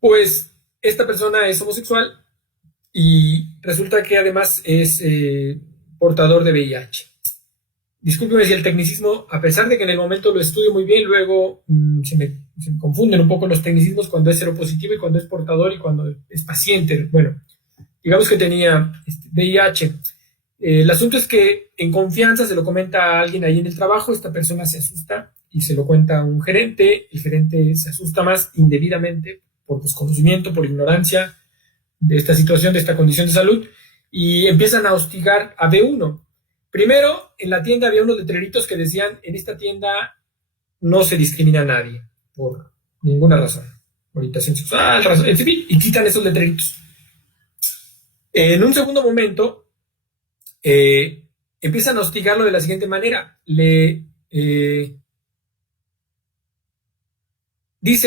pues esta persona es homosexual y resulta que además es portador de VIH. Discúlpeme si el tecnicismo, a pesar de que en el momento lo estudio muy bien, luego se me confunden un poco los tecnicismos cuando es seropositivo y cuando es portador y cuando es paciente. Bueno, digamos que tenía VIH. El asunto es que en confianza se lo comenta a alguien ahí en el trabajo, esta persona se asusta y se lo cuenta a un gerente, el gerente se asusta más indebidamente por desconocimiento, por ignorancia de esta situación, de esta condición de salud, y empiezan a hostigar a B1. Primero, en la tienda había unos letreritos que decían, en esta tienda no se discrimina a nadie, por ninguna razón, orientación sexual, razón, en fin, y quitan esos letreritos. En un segundo momento, empiezan a hostigarlo de la siguiente manera. Dice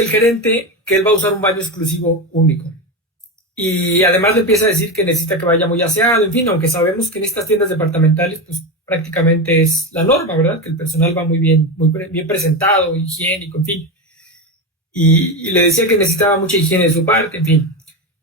el gerente que él va a usar un baño exclusivo único. Y además le empieza a decir que necesita que vaya muy aseado, en fin, aunque sabemos que en estas tiendas departamentales, pues prácticamente es la norma, ¿verdad? Que el personal va muy bien presentado, higiénico, en fin. Y le decía que necesitaba mucha higiene de su parte, en fin.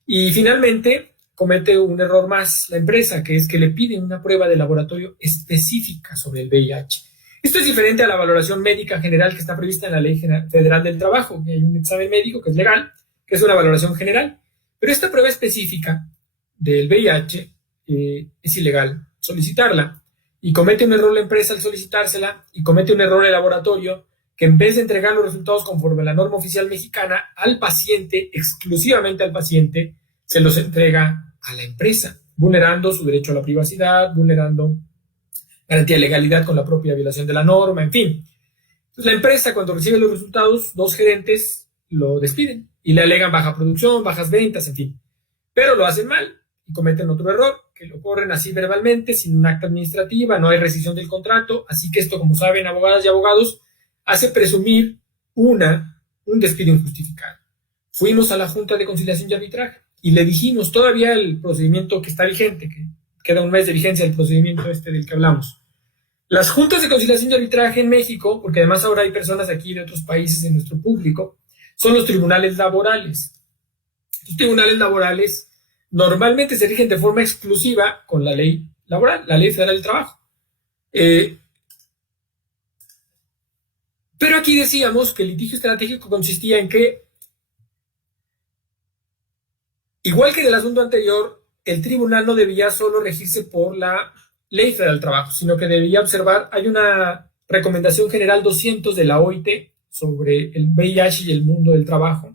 Y finalmente comete un error más la empresa, que es que le piden una prueba de laboratorio específica sobre el VIH. Esto es diferente a la valoración médica general que está prevista en la Ley Federal del Trabajo, que hay un examen médico que es legal, que es una valoración general. Pero esta prueba específica del VIH es ilegal solicitarla. Y comete un error la empresa al solicitársela y comete un error el laboratorio que en vez de entregar los resultados conforme a la norma oficial mexicana al paciente, exclusivamente al paciente, se los entrega a la empresa, vulnerando su derecho a la privacidad, vulnerando garantía de legalidad con la propia violación de la norma, en fin. Entonces la empresa, cuando recibe los resultados, 2 gerentes lo despiden y le alegan baja producción, bajas ventas, en fin. Pero lo hacen mal y cometen otro error, que lo corren así verbalmente, sin un acta administrativa, no hay rescisión del contrato, así que esto, como saben, abogadas y abogados, hace presumir un despido injustificado. Fuimos a la Junta de Conciliación y Arbitraje y le dijimos, todavía el procedimiento que está vigente, que queda un mes de vigencia el procedimiento del que hablamos. Las juntas de conciliación y arbitraje en México, porque además ahora hay personas aquí de otros países en nuestro público, son los tribunales laborales. Los tribunales laborales normalmente se rigen de forma exclusiva con la ley laboral, la Ley Federal del Trabajo. Pero aquí decíamos que el litigio estratégico consistía en que, igual que en el asunto anterior, el tribunal no debía solo regirse por la Ley Federal del Trabajo, sino que debía observar, hay una recomendación general 200 de la OIT sobre el VIH y el mundo del trabajo,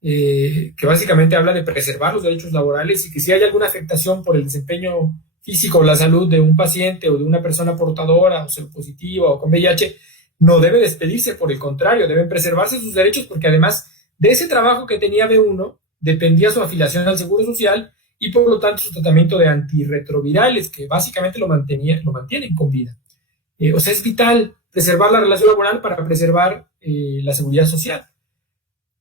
que básicamente habla de preservar los derechos laborales y que si hay alguna afectación por el desempeño física o la salud de un paciente o de una persona portadora o seropositiva o con VIH, no debe despedirse, por el contrario, deben preservarse sus derechos porque además de ese trabajo que tenía B1 dependía su afiliación al Seguro Social y por lo tanto su tratamiento de antirretrovirales que básicamente lo mantienen con vida. O sea, es vital preservar la relación laboral para preservar la seguridad social.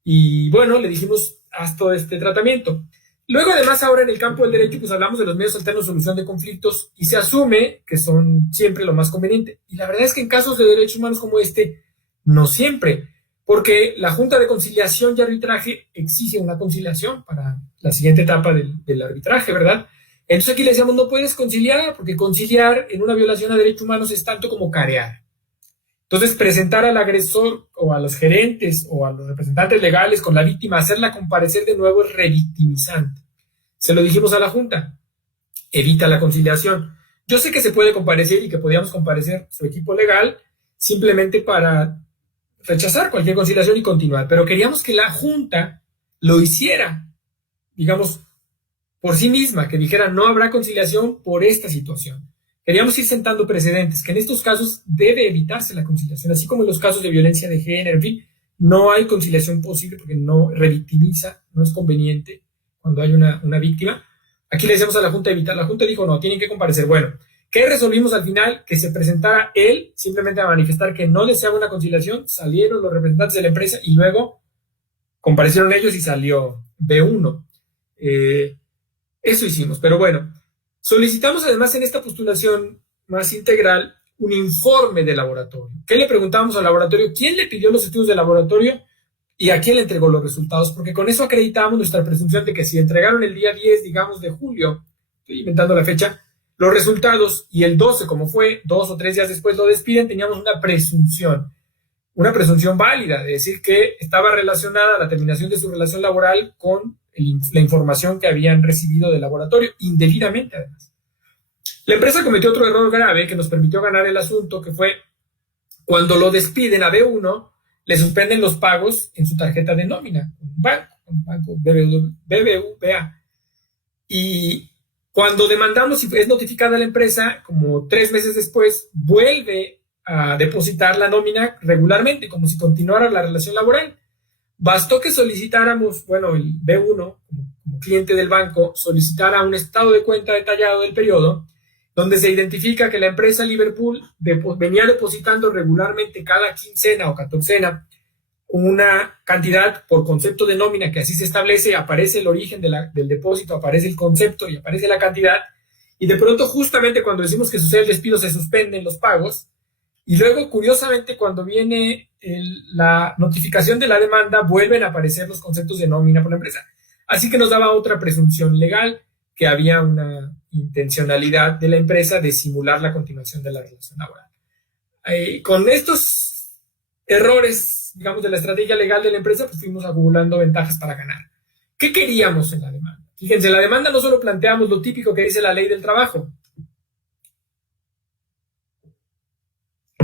Y bueno, le dijimos, haz todo este tratamiento. Luego, además, ahora en el campo del derecho, pues hablamos de los medios alternos de solución de conflictos y se asume que son siempre lo más conveniente. Y la verdad es que en casos de derechos humanos como este, no siempre, porque la Junta de Conciliación y Arbitraje exige una conciliación para la siguiente etapa del arbitraje, ¿verdad? Entonces aquí le decíamos, no puedes conciliar, porque conciliar en una violación a derechos humanos es tanto como carear. Entonces, presentar al agresor o a los gerentes o a los representantes legales con la víctima, hacerla comparecer de nuevo es revictimizante. Se lo dijimos a la Junta, evita la conciliación. Yo sé que se puede comparecer y que podíamos comparecer su equipo legal simplemente para rechazar cualquier conciliación y continuar, pero queríamos que la Junta lo hiciera, digamos, por sí misma, que dijera no habrá conciliación por esta situación. Queríamos ir sentando precedentes, que en estos casos debe evitarse la conciliación, así como en los casos de violencia de género, en fin, no hay conciliación posible porque no revictimiza, no es conveniente cuando hay una víctima. Aquí le decíamos a la Junta evitar, la Junta dijo no, tienen que comparecer. Bueno, ¿qué resolvimos al final? Que se presentara él simplemente a manifestar que no deseaba una conciliación, salieron los representantes de la empresa y luego comparecieron ellos y salió B1. Eso hicimos, pero bueno. Solicitamos además en esta postulación más integral un informe de laboratorio. ¿Qué le preguntamos al laboratorio? ¿Quién le pidió los estudios de laboratorio y a quién le entregó los resultados? Porque con eso acreditamos nuestra presunción de que si entregaron el día 10, digamos, de julio, estoy inventando la fecha, los resultados y el 12, como fue, 2 o 3 días después lo despiden, teníamos una presunción válida, de decir que estaba relacionada la terminación de su relación laboral con la información que habían recibido del laboratorio, indebidamente además. La empresa cometió otro error grave que nos permitió ganar el asunto, que fue cuando lo despiden a B1, le suspenden los pagos en su tarjeta de nómina, un banco BBVA. Y cuando demandamos y es notificada la empresa, como 3 meses después, vuelve a depositar la nómina regularmente, como si continuara la relación laboral. Bastó que solicitáramos, bueno, el B1, como cliente del banco, solicitara un estado de cuenta detallado del periodo, donde se identifica que la empresa Liverpool venía depositando regularmente cada quincena o catorcena una cantidad por concepto de nómina, que así se establece, aparece el origen del depósito, aparece el concepto y aparece la cantidad, y de pronto justamente cuando decimos que sucede el despido se suspenden los pagos, y luego curiosamente cuando viene la notificación de la demanda vuelven a aparecer los conceptos de nómina por la empresa. Así que nos daba otra presunción legal, que había una intencionalidad de la empresa de simular la continuación de la relación laboral. Con estos errores, digamos, de la estrategia legal de la empresa, pues fuimos acumulando ventajas para ganar. ¿Qué queríamos en la demanda? Fíjense, en la demanda no solo planteamos lo típico que dice la ley del trabajo,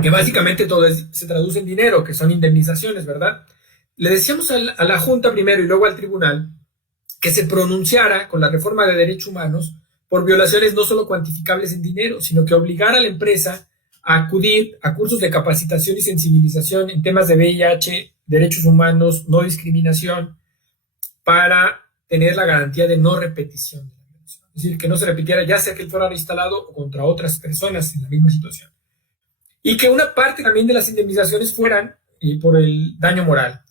que básicamente todo se traduce en dinero, que son indemnizaciones, ¿verdad? Le decíamos a la Junta primero y luego al tribunal que se pronunciara con la reforma de derechos humanos por violaciones no solo cuantificables en dinero, sino que obligara a la empresa a acudir a cursos de capacitación y sensibilización en temas de VIH, derechos humanos, no discriminación, para tener la garantía de no repetición de la violación. Es decir, que no se repitiera ya sea que él fuera instalado o contra otras personas en la misma situación. Y que una parte también de las indemnizaciones fueran por el daño moral.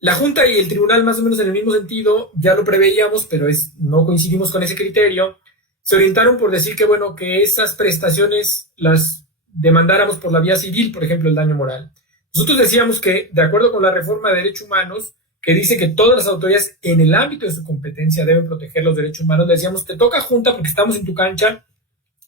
La Junta y el Tribunal, más o menos en el mismo sentido, ya lo preveíamos, pero no coincidimos con ese criterio, se orientaron por decir que, bueno, que esas prestaciones las demandáramos por la vía civil, por ejemplo, el daño moral. Nosotros decíamos que, de acuerdo con la reforma de derechos humanos, que dice que todas las autoridades en el ámbito de su competencia deben proteger los derechos humanos, decíamos, te toca Junta porque estamos en tu cancha,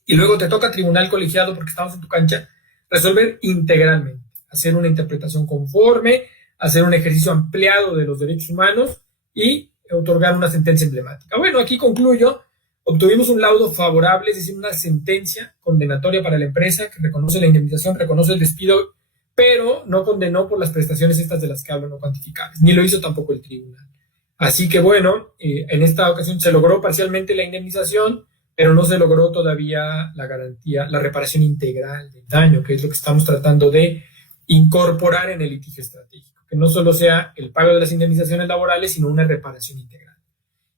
y luego te toca tribunal colegiado porque estamos en tu cancha, resolver integralmente, hacer una interpretación conforme, hacer un ejercicio ampliado de los derechos humanos y otorgar una sentencia emblemática. Bueno, aquí concluyo, obtuvimos un laudo favorable, es decir, una sentencia condenatoria para la empresa que reconoce la indemnización, reconoce el despido, pero no condenó por las prestaciones estas de las que hablo no cuantificables, ni lo hizo tampoco el tribunal. Así que bueno, en esta ocasión se logró parcialmente la indemnización, pero no se logró todavía la garantía, la reparación integral del daño, que es lo que estamos tratando de incorporar en el litigio estratégico, que no solo sea el pago de las indemnizaciones laborales, sino una reparación integral.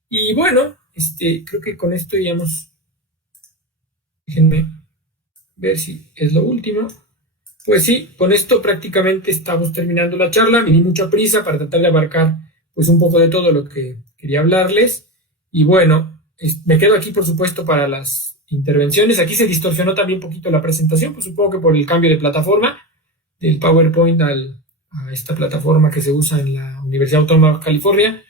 Y bueno, creo que con esto ya hemos, déjenme ver si es lo último. Pues sí, con esto prácticamente estamos terminando la charla. Me di mucha prisa para tratar de abarcar pues un poco de todo lo que quería hablarles. Y bueno, me quedo aquí por supuesto para las intervenciones. Aquí se distorsionó también un poquito la presentación, pues supongo que por el cambio de plataforma, del PowerPoint a esta plataforma que se usa en la Universidad Autónoma de California.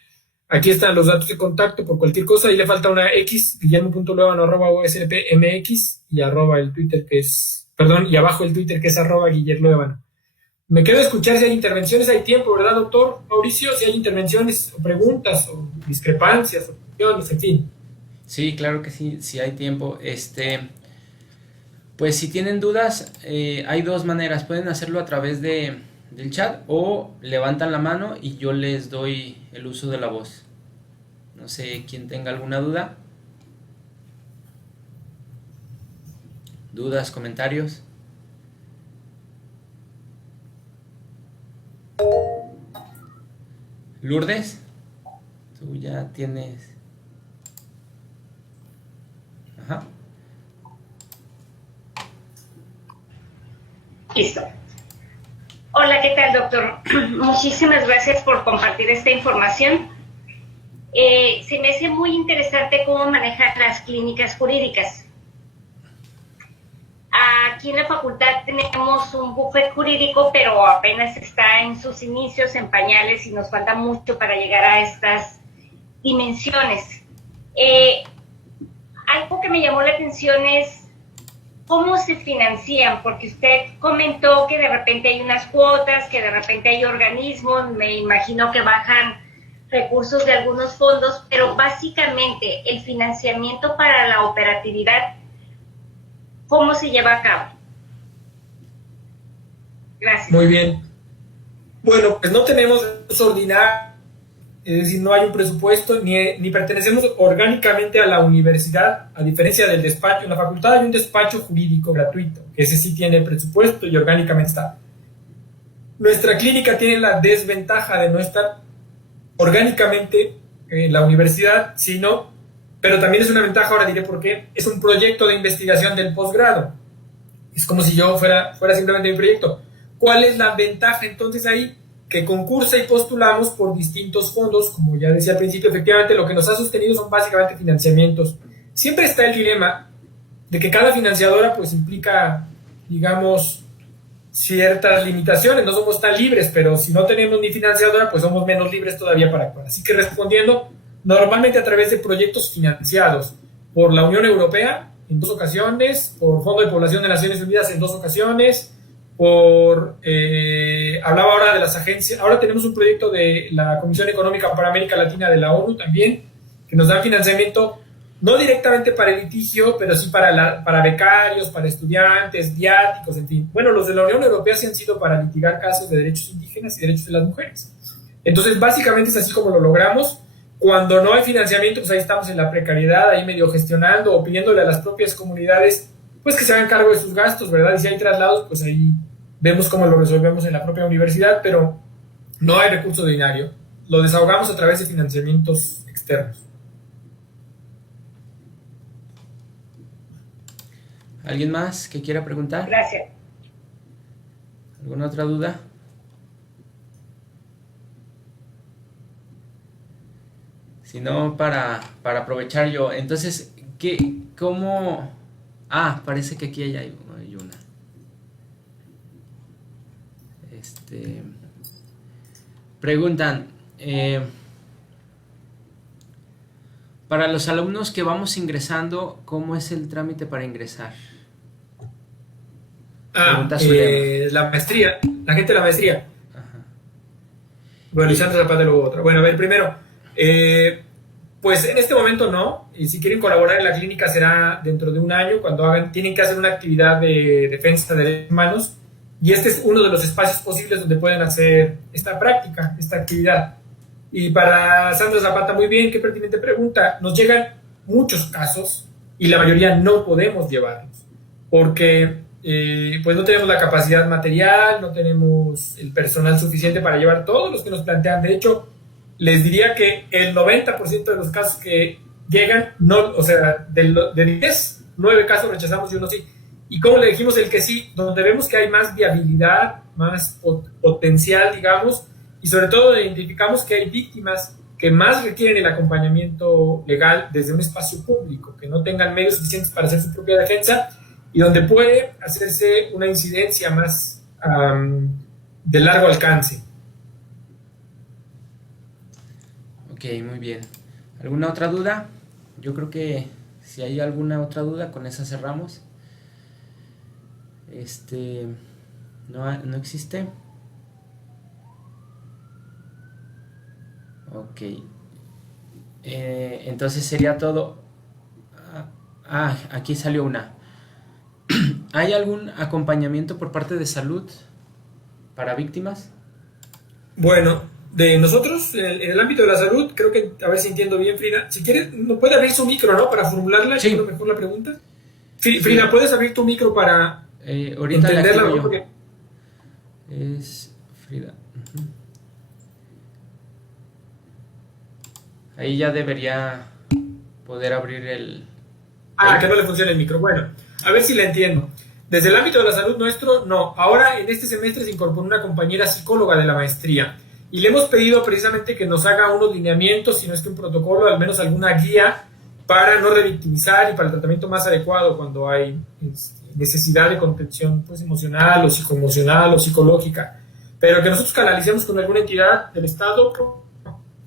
Aquí están los datos de contacto por cualquier cosa. Ahí le falta una X, guillermo.luevano@oslpmx y arroba el Twitter que es, perdón, y abajo el Twitter que es @guillerluevano. Me quedo a escuchar si hay intervenciones, hay tiempo, ¿verdad, doctor Mauricio? Si hay intervenciones o preguntas o discrepancias, opiniones, en fin. Sí, claro que sí, sí hay tiempo. Pues si tienen dudas, hay dos maneras. Pueden hacerlo a través del chat o levantan la mano y yo les doy el uso de la voz. No sé quién tenga alguna duda. ¿Dudas, comentarios? Lourdes, tú ya tienes... Ajá. Listo. Hola, ¿qué tal, doctor? Muchísimas gracias por compartir esta información. Se me hace muy interesante cómo manejar las clínicas jurídicas. Aquí en la facultad tenemos un bufete jurídico, pero apenas está en sus inicios, en pañales, y nos falta mucho para llegar a estas dimensiones. Algo que me llamó la atención es cómo se financian, porque usted comentó que de repente hay unas cuotas, que de repente hay organismos, me imagino que bajan recursos de algunos fondos, pero básicamente el financiamiento para la operatividad, ¿cómo se lleva a cabo? Gracias. Muy bien. Bueno, pues no tenemos ordinario, es decir, no hay un presupuesto, ni pertenecemos orgánicamente a la universidad, a diferencia del despacho. En la facultad hay un despacho jurídico gratuito, que ese sí tiene presupuesto y orgánicamente está. Nuestra clínica tiene la desventaja de no estar orgánicamente en la universidad, pero también es una ventaja, ahora diré por qué, es un proyecto de investigación del posgrado. Es como si yo fuera simplemente mi proyecto. ¿Cuál es la ventaja entonces ahí? Que concursa y postulamos por distintos fondos, como ya decía al principio. Efectivamente lo que nos ha sostenido son básicamente financiamientos. Siempre está el dilema de que cada financiadora pues implica, digamos, ciertas limitaciones, no somos tan libres, pero si no tenemos ni financiadora pues somos menos libres todavía para actuar. Así que respondiendo, normalmente a través de proyectos financiados por la Unión Europea en 2 ocasiones, por Fondo de Población de Naciones Unidas en 2 ocasiones, hablaba ahora de las agencias, ahora tenemos un proyecto de la Comisión Económica para América Latina de la ONU también, que nos da financiamiento no directamente para el litigio, pero sí para becarios, para estudiantes, viáticos, en fin. Bueno, los de la Unión Europea sí han sido para litigar casos de derechos indígenas y derechos de las mujeres. Entonces, básicamente es así como lo logramos. Cuando no hay financiamiento, pues ahí estamos en la precariedad, ahí medio gestionando o pidiéndole a las propias comunidades pues que se hagan cargo de sus gastos, ¿verdad? Y si hay traslados, pues ahí vemos cómo lo resolvemos en la propia universidad, pero no hay recurso ordinario. Lo desahogamos a través de financiamientos externos. ¿Alguien más que quiera preguntar? Gracias. ¿Alguna otra duda? Si no, para aprovechar yo. Entonces, ¿cómo...? Ah, parece que aquí hay una. Preguntan, para los alumnos que vamos ingresando, ¿cómo es el trámite para ingresar? La maestría, la gente de la maestría. Ajá. Bueno, y Sandra Zapata luego otra. Bueno, a ver, primero, pues en este momento no, y si quieren colaborar en la clínica será dentro de un año, cuando tienen que hacer una actividad de defensa de derechos humanos, y este es uno de los espacios posibles donde pueden hacer esta práctica, esta actividad. Y para Sandra Zapata, muy bien, qué pertinente pregunta. Nos llegan muchos casos, y la mayoría no podemos llevarlos, porque pues no tenemos la capacidad material, no tenemos el personal suficiente para llevar todos los que nos plantean. De hecho, les diría que el 90% de los casos que llegan, no, o sea, de 10, 9 casos rechazamos y uno sí. Y como le dijimos el que sí, donde vemos que hay más viabilidad, más potencial, digamos, y sobre todo identificamos que hay víctimas que más requieren el acompañamiento legal desde un espacio público, que no tengan medios suficientes para hacer su propia defensa y donde puede hacerse una incidencia más de largo alcance. Ok, muy bien. ¿Alguna otra duda? Yo creo que si hay alguna otra duda, con esa cerramos. No existe. Ok. Entonces sería todo. Aquí salió una. ¿Hay algún acompañamiento por parte de salud para víctimas? Bueno, de nosotros, en el ámbito de la salud, creo que, a ver si entiendo bien, Frida, si quieres, ¿no puede abrir su micro, ¿no? Para formularla, sí. Mejor la pregunta. Frida, sí. ¿Puedes abrir tu micro para ahorita entenderla la mejor? Porque... Es Frida. Ahí ya debería poder abrir el... que no le funciona el micro. Bueno, a ver si la entiendo. Desde el ámbito de la salud nuestro, no. Ahora, en este semestre se incorporó una compañera psicóloga de la maestría y le hemos pedido precisamente que nos haga unos lineamientos, si no es que un protocolo, al menos alguna guía para no revictimizar y para el tratamiento más adecuado cuando hay necesidad de contención pues, emocional o psicoemocional o psicológica. Pero que nosotros canalicemos con alguna entidad del Estado,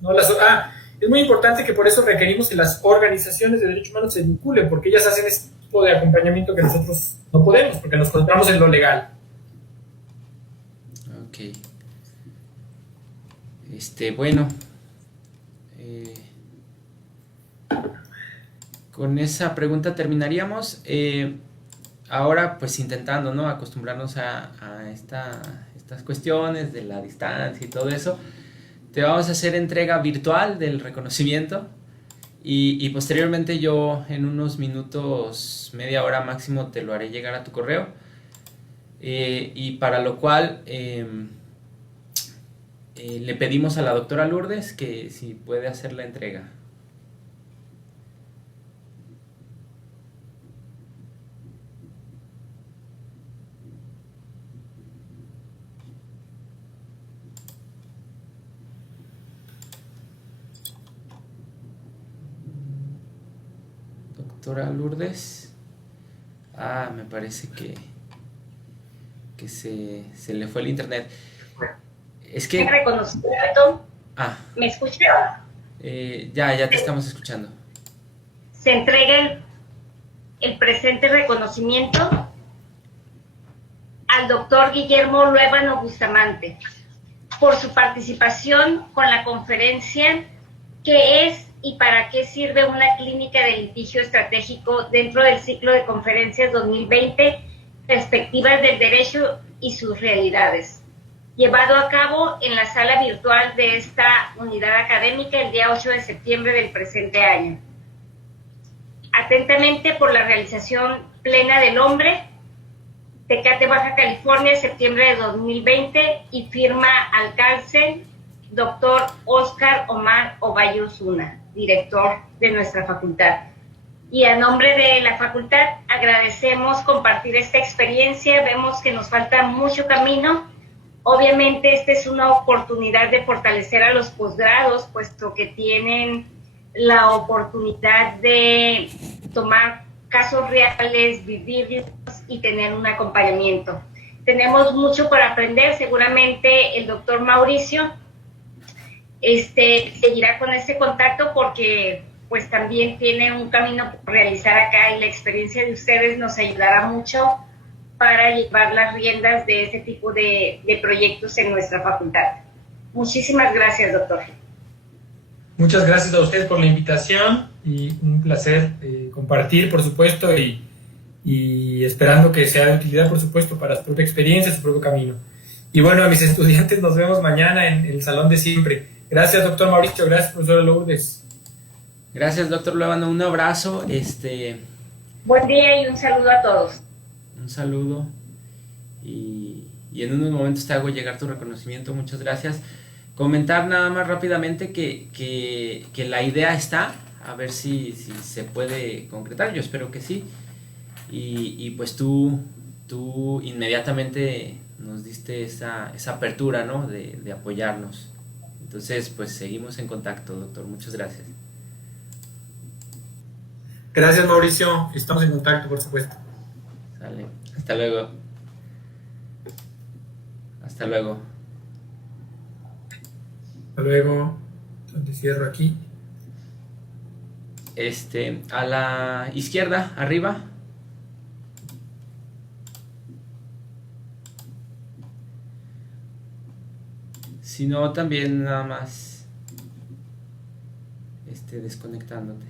no es muy importante que por eso requerimos que las organizaciones de derechos humanos se vinculen, porque ellas hacen ese tipo de acompañamiento que nosotros no podemos, porque nos encontramos en lo legal. Ok. Bueno. Con esa pregunta terminaríamos. Ahora, pues intentando, ¿no? Acostumbrarnos a estas cuestiones de la distancia y todo eso. Te vamos a hacer entrega virtual del reconocimiento y posteriormente yo en unos minutos, media hora máximo, te lo haré llegar a tu correo y para lo cual le pedimos a la doctora Lourdes que si puede hacer la entrega. Doctora Lourdes. Me parece que se le fue el internet. Es que... reconocimiento. ¿Me escucha? Ya te estamos escuchando. Se entrega el presente reconocimiento al doctor Guillermo Luébano Bustamante por su participación con la conferencia ¿Qué es y para qué sirve una clínica de litigio estratégico dentro del ciclo de conferencias 2020, perspectivas del derecho y sus realidades, llevado a cabo en la sala virtual de esta unidad académica el día 8 de septiembre del presente año? Atentamente por la realización plena del hombre, Tecate, Baja California, septiembre de 2020, y firma alcance doctor Óscar Omar Ovalle Osuna, director de nuestra facultad. Y a nombre de la facultad agradecemos compartir esta experiencia. Vemos que nos falta mucho camino. Obviamente esta es una oportunidad de fortalecer a los posgrados, puesto que tienen la oportunidad de tomar casos reales, vivirlos y tener un acompañamiento. Tenemos mucho por aprender. Seguramente el doctor Mauricio seguirá con este contacto porque pues también tiene un camino por realizar acá y la experiencia de ustedes nos ayudará mucho para llevar las riendas de este tipo de proyectos en nuestra facultad. Muchísimas gracias, doctor. Muchas gracias a usted por la invitación y un placer compartir, por supuesto, y esperando que sea de utilidad, por supuesto, para su propia experiencia, su propio camino. Y bueno, a mis estudiantes nos vemos mañana en el salón de siempre. Gracias, doctor Mauricio. Gracias, profesora Lourdes. Gracias, doctor Luébano. Un abrazo. Buen día y un saludo a todos. Un saludo y en unos momentos te hago llegar tu reconocimiento. Muchas gracias. Comentar nada más rápidamente que la idea está, a ver si se puede concretar, yo espero que sí. Y pues tú inmediatamente nos diste esa apertura, ¿no? De apoyarnos. Entonces, pues seguimos en contacto, doctor. Muchas gracias. Gracias, Mauricio. Estamos en contacto, por supuesto. Sale. Hasta luego. Hasta luego. Hasta luego. Entonces cierro aquí. A la izquierda, arriba. Si no, también nada más desconectándote.